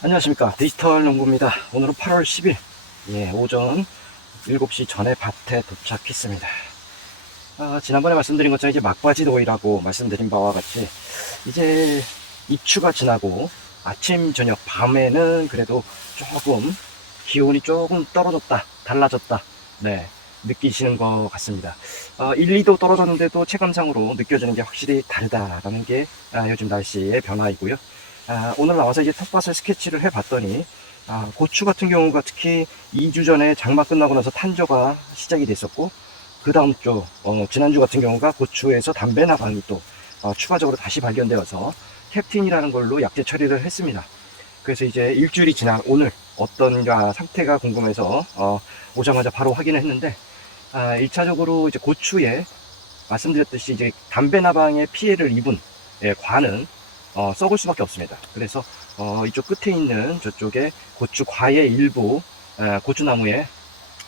안녕하십니까, 디지털 농부입니다. 오늘은 8월 10일 오전 7시 전에 밭에 도착했습니다. 지난번에 말씀드린 것처럼 이제 막바지 더위라고 말씀드린 바와 같이 이제 입추가 지나고 아침 저녁 밤에는 그래도 조금 기온이 조금 떨어졌다, 달라졌다, 느끼시는 것 같습니다. 1, 2도 떨어졌는데도 체감상으로 느껴지는 게 확실히 다르다라는 게 요즘 날씨의 변화이고요. 오늘 나와서 이제 텃밭을 스케치를 해봤더니 고추 같은 경우가 특히 2주 전에 장마 끝나고 나서 탄저가 시작이 됐었고, 그 다음 주 지난주 같은 경우가 고추에서 담배 나방이 또 추가적으로 다시 발견되어서 캡틴이라는 걸로 약제 처리를 했습니다. 그래서 이제 일주일이 지난 오늘 어떤가 상태가 궁금해서 오자마자 바로 확인을 했는데, 1차적으로 이제 고추에 말씀드렸듯이 이제 담배 나방의 피해를 입은 관은 썩을 수밖에 없습니다. 그래서 이쪽 끝에 있는 저쪽에 고추 과의 일부, 고추나무의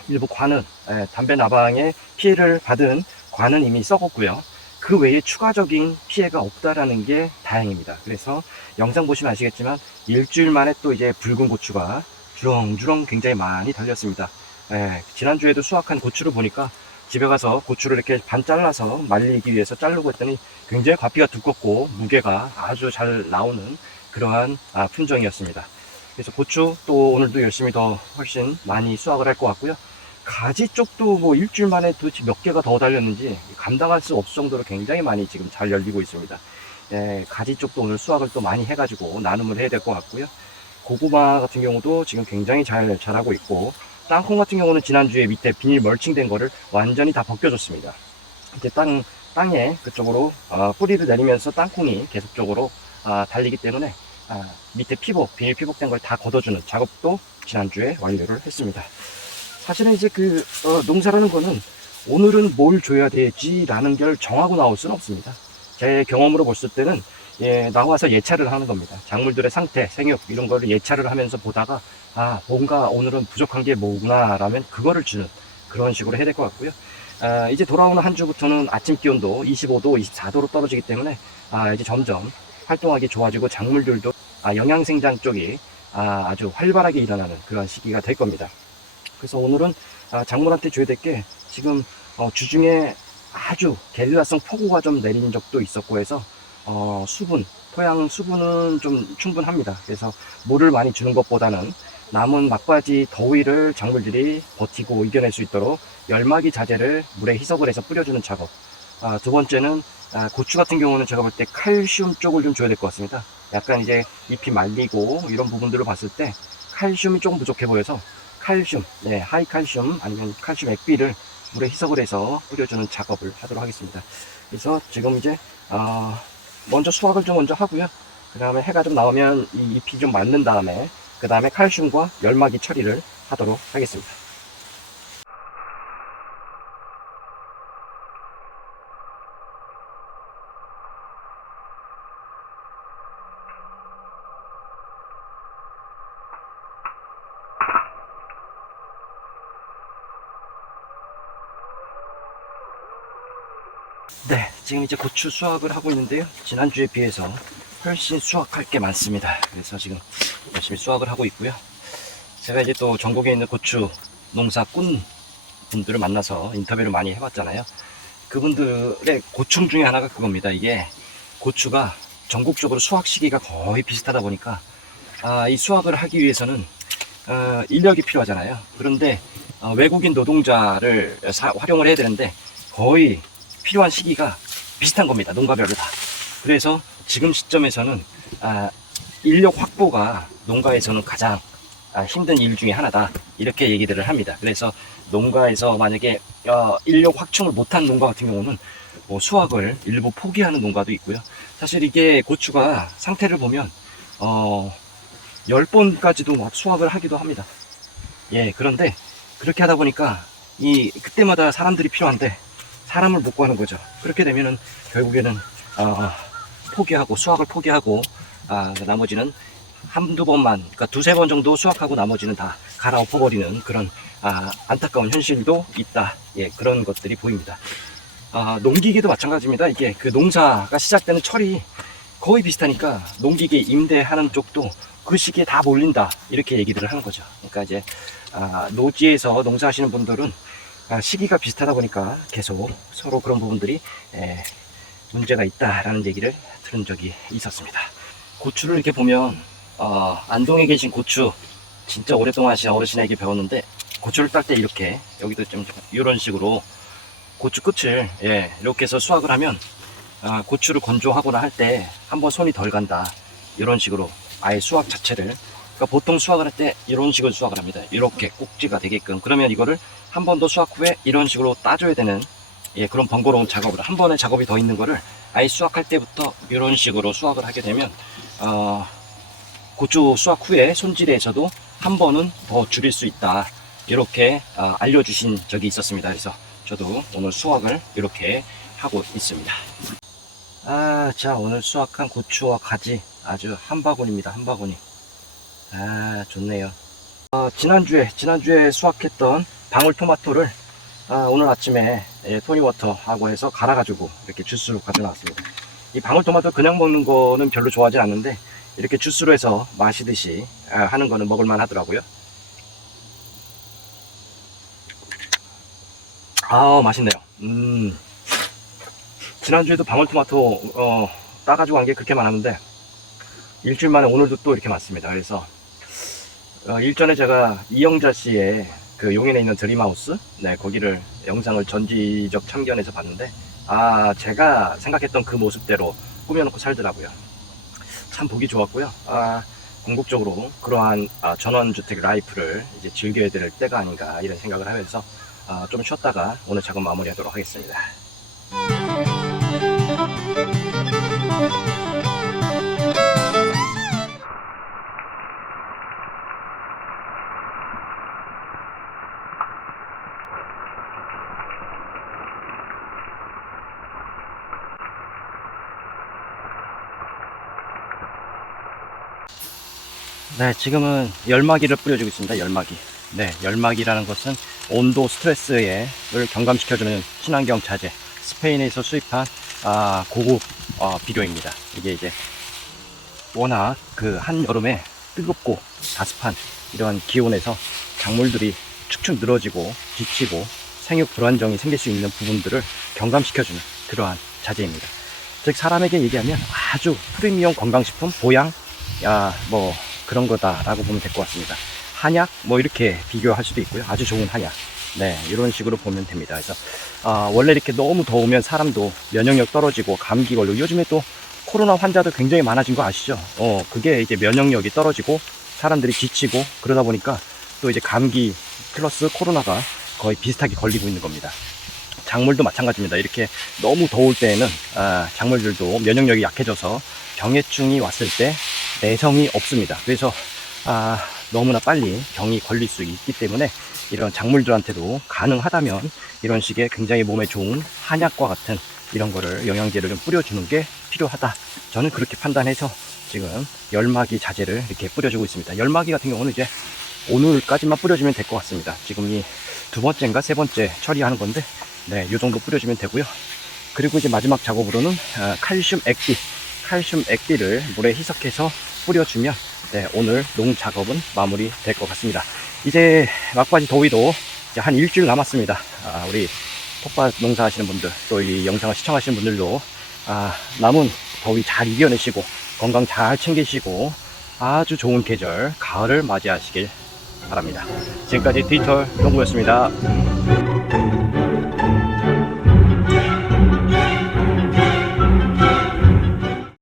일부 관은, 담배 나방의 피해를 받은 관은 이미 썩었고요. 그 외에 추가적인 피해가 없다라는 게 다행입니다. 그래서 영상 보시면 아시겠지만 일주일 만에 또 이제 붉은 고추가 주렁주렁 굉장히 많이 달렸습니다. 지난주에도 수확한 고추를 보니까 집에 가서 고추를 이렇게 반 잘라서 말리기 위해서 자르고 했더니 굉장히 과피가 두껍고 무게가 아주 잘 나오는 그러한 품종이었습니다. 그래서 고추 또 오늘도 열심히 더 훨씬 많이 수확을 할 것 같고요. 가지 쪽도 뭐 일주일 만에 도대체 몇 개가 더 달렸는지 감당할 수 없을 정도로 굉장히 많이 지금 잘 열리고 있습니다. 가지 쪽도 오늘 수확을 또 많이 해가지고 나눔을 해야 될 것 같고요. 고구마 같은 경우도 지금 굉장히 잘 자라고 있고, 땅콩 같은 경우는 지난주에 밑에 비닐 멀칭된 거를 완전히 다 벗겨줬습니다. 이제 땅에 그쪽으로 뿌리를 내리면서 땅콩이 계속적으로 달리기 때문에 밑에 피복, 비닐 피복된 걸 다 걷어주는 작업도 지난주에 완료를 했습니다. 사실은 이제 농사라는 거는 오늘은 뭘 줘야 되지라는 걸 정하고 나올 수는 없습니다. 제 경험으로 봤을 때는 나와서 예찰을 하는 겁니다. 작물들의 상태, 생육 이런 거를 예찰을 하면서 보다가 뭔가 오늘은 부족한 게 뭐구나 라면 그거를 주는 그런 식으로 해야 될 것 같고요. 이제 돌아오는 한 주부터는 아침 기온도 25도, 24도로 떨어지기 때문에 이제 점점 활동하기 좋아지고 작물들도 영양생장 쪽이 아주 활발하게 일어나는 그런 시기가 될 겁니다. 그래서 오늘은 작물한테 줘야 될 게 지금 주중에 아주 게릴라성 폭우가 좀 내린 적도 있었고 해서 토양 수분은 좀 충분합니다. 그래서 물을 많이 주는 것보다는 남은 막바지 더위를 작물들이 버티고 이겨낼 수 있도록 열마기 자재를 물에 희석을 해서 뿌려주는 작업. 두 번째는 고추 같은 경우는 제가 볼 때 칼슘 쪽을 좀 줘야 될 것 같습니다. 약간 이제 잎이 말리고 이런 부분들을 봤을 때 칼슘이 조금 부족해 보여서 칼슘, 하이 칼슘 아니면 칼슘 액비를 물에 희석을 해서 뿌려주는 작업을 하도록 하겠습니다. 그래서 지금 이제 먼저 수확을 좀 먼저 하고요. 그 다음에 해가 좀 나오면 이 잎이 좀 마른 다음에 그 다음에 칼슘과 열마기 처리를 하도록 하겠습니다. 지금 이제 고추 수확을 하고 있는데요. 지난주에 비해서 훨씬 수확할 게 많습니다. 그래서 지금 열심히 수확을 하고 있고요. 제가 이제 또 전국에 있는 고추 농사꾼 분들을 만나서 인터뷰를 많이 해봤잖아요. 그분들의 고충 중에 하나가 그겁니다. 이게 고추가 전국적으로 수확 시기가 거의 비슷하다 보니까 이 수확을 하기 위해서는 인력이 필요하잖아요. 그런데 외국인 노동자를 활용을 해야 되는데 거의 필요한 시기가 비슷한 겁니다. 농가별로 다. 그래서 지금 시점에서는 인력 확보가 농가에서는 가장 힘든 일 중에 하나다, 이렇게 얘기들을 합니다. 그래서 농가에서 만약에 인력 확충을 못한 농가 같은 경우는 수확을 일부 포기하는 농가도 있고요. 사실 이게 고추가 상태를 보면 10번까지도 막 수확을 하기도 합니다. 그런데 그렇게 하다 보니까 그때마다 사람들이 필요한데 사람을 못 구하는 거죠. 그렇게 되면은 결국에는 포기하고 수확을 포기하고 나머지는 한두 번만, 그러니까 두세 번 정도 수확하고 나머지는 다 갈아엎어버리는 그런 안타까운 현실도 있다. 그런 것들이 보입니다. 농기계도 마찬가지입니다. 이게 그 농사가 시작되는 철이 거의 비슷하니까 농기계 임대하는 쪽도 그 시기에 다 몰린다 이렇게 얘기들을 하는 거죠. 그러니까 이제 노지에서 농사하시는 분들은 시기가 비슷하다 보니까 계속 서로 그런 부분들이 문제가 있다라는 얘기를 들은 적이 있었습니다. 고추를 이렇게 보면 안동에 계신 고추 진짜 오랫동안 하신 어르신에게 배웠는데, 고추를 딸 때 이렇게 여기도 좀 이런 식으로 고추 끝을 이렇게 해서 수확을 하면 고추를 건조하거나 할 때 한번 손이 덜 간다, 이런 식으로 아예 수확 자체를, 그러니까 보통 수확을 할 때 이런 식으로 수확을 합니다. 이렇게 꼭지가 되게끔. 그러면 이거를 한 번 더 수확 후에 이런 식으로 따줘야 되는 그런 번거로운 작업을, 한 번의 작업이 더 있는 거를 아예 수확할 때부터 이런 식으로 수확을 하게 되면 고추 수확 후에 손질에서도 한 번은 더 줄일 수 있다, 이렇게 알려주신 적이 있었습니다. 그래서 저도 오늘 수확을 이렇게 하고 있습니다. 자, 오늘 수확한 고추와 가지 아주 한 바구니입니다. 한 바구니. 좋네요. 지난주에 수확했던 방울토마토를 오늘 아침에 토니워터하고 해서 갈아가지고 이렇게 주스로 가져나왔습니다. 이 방울토마토 그냥 먹는 거는 별로 좋아하지 않는데, 이렇게 주스로 해서 마시듯이 하는 거는 먹을만 하더라고요. 맛있네요. 지난주에도 방울토마토 따가지고 간 게 그렇게 많았는데, 일주일 만에 오늘도 또 이렇게 많습니다. 그래서 일전에 제가 이영자 씨의 그 용인에 있는 드림하우스, 거기를 영상을 전지적 참견해서 봤는데, 제가 생각했던 그 모습대로 꾸며놓고 살더라고요. 참 보기 좋았고요. 궁극적으로 그러한 전원주택 라이프를 이제 즐겨야 될 때가 아닌가, 이런 생각을 하면서 좀 쉬었다가 오늘 작업 마무리하도록 하겠습니다. 네, 지금은 열마기를 뿌려주고 있습니다. 열마기. 열마기라는 것은 온도 스트레스를 경감시켜주는 친환경 자재, 스페인에서 수입한 고급 비료입니다. 이게 이제 워낙 그 한여름에 뜨겁고 다습한 이러한 기온에서 작물들이 축축 늘어지고 지치고 생육 불안정이 생길 수 있는 부분들을 경감시켜주는 그러한 자재입니다. 즉, 사람에게 얘기하면 아주 프리미엄 건강식품, 보양, 뭐 그런 거다라고 보면 될 것 같습니다. 한약 뭐 이렇게 비교할 수도 있고요. 아주 좋은 한약, 이런 식으로 보면 됩니다. 그래서 원래 이렇게 너무 더우면 사람도 면역력 떨어지고 감기 걸리고, 요즘에 또 코로나 환자도 굉장히 많아진 거 아시죠? 그게 이제 면역력이 떨어지고 사람들이 지치고 그러다 보니까 또 이제 감기 플러스 코로나가 거의 비슷하게 걸리고 있는 겁니다. 작물도 마찬가지입니다. 이렇게 너무 더울 때에는 작물들도 면역력이 약해져서 병해충이 왔을 때 내성이 없습니다. 그래서 너무나 빨리 병이 걸릴 수 있기 때문에 이런 작물들한테도 가능하다면 이런 식의 굉장히 몸에 좋은 한약과 같은 이런 거를, 영양제를 좀 뿌려주는 게 필요하다, 저는 그렇게 판단해서 지금 열마기 자재를 이렇게 뿌려주고 있습니다. 열마기 같은 경우는 이제 오늘까지만 뿌려주면 될 것 같습니다. 지금 이 두 번째인가 세 번째 처리하는 건데, 이 정도 뿌려주면 되고요. 그리고 이제 마지막 작업으로는 칼슘 액비를 물에 희석해서 뿌려주면 오늘 농 작업은 마무리 될 것 같습니다. 이제 막바지 더위도 이제 한 일주일 남았습니다. 우리 텃밭 농사 하시는 분들, 또 이 영상을 시청하시는 분들도 남은 더위 잘 이겨내시고 건강 잘 챙기시고 아주 좋은 계절 가을을 맞이하시길 바랍니다. 지금까지 디지털 농부였습니다.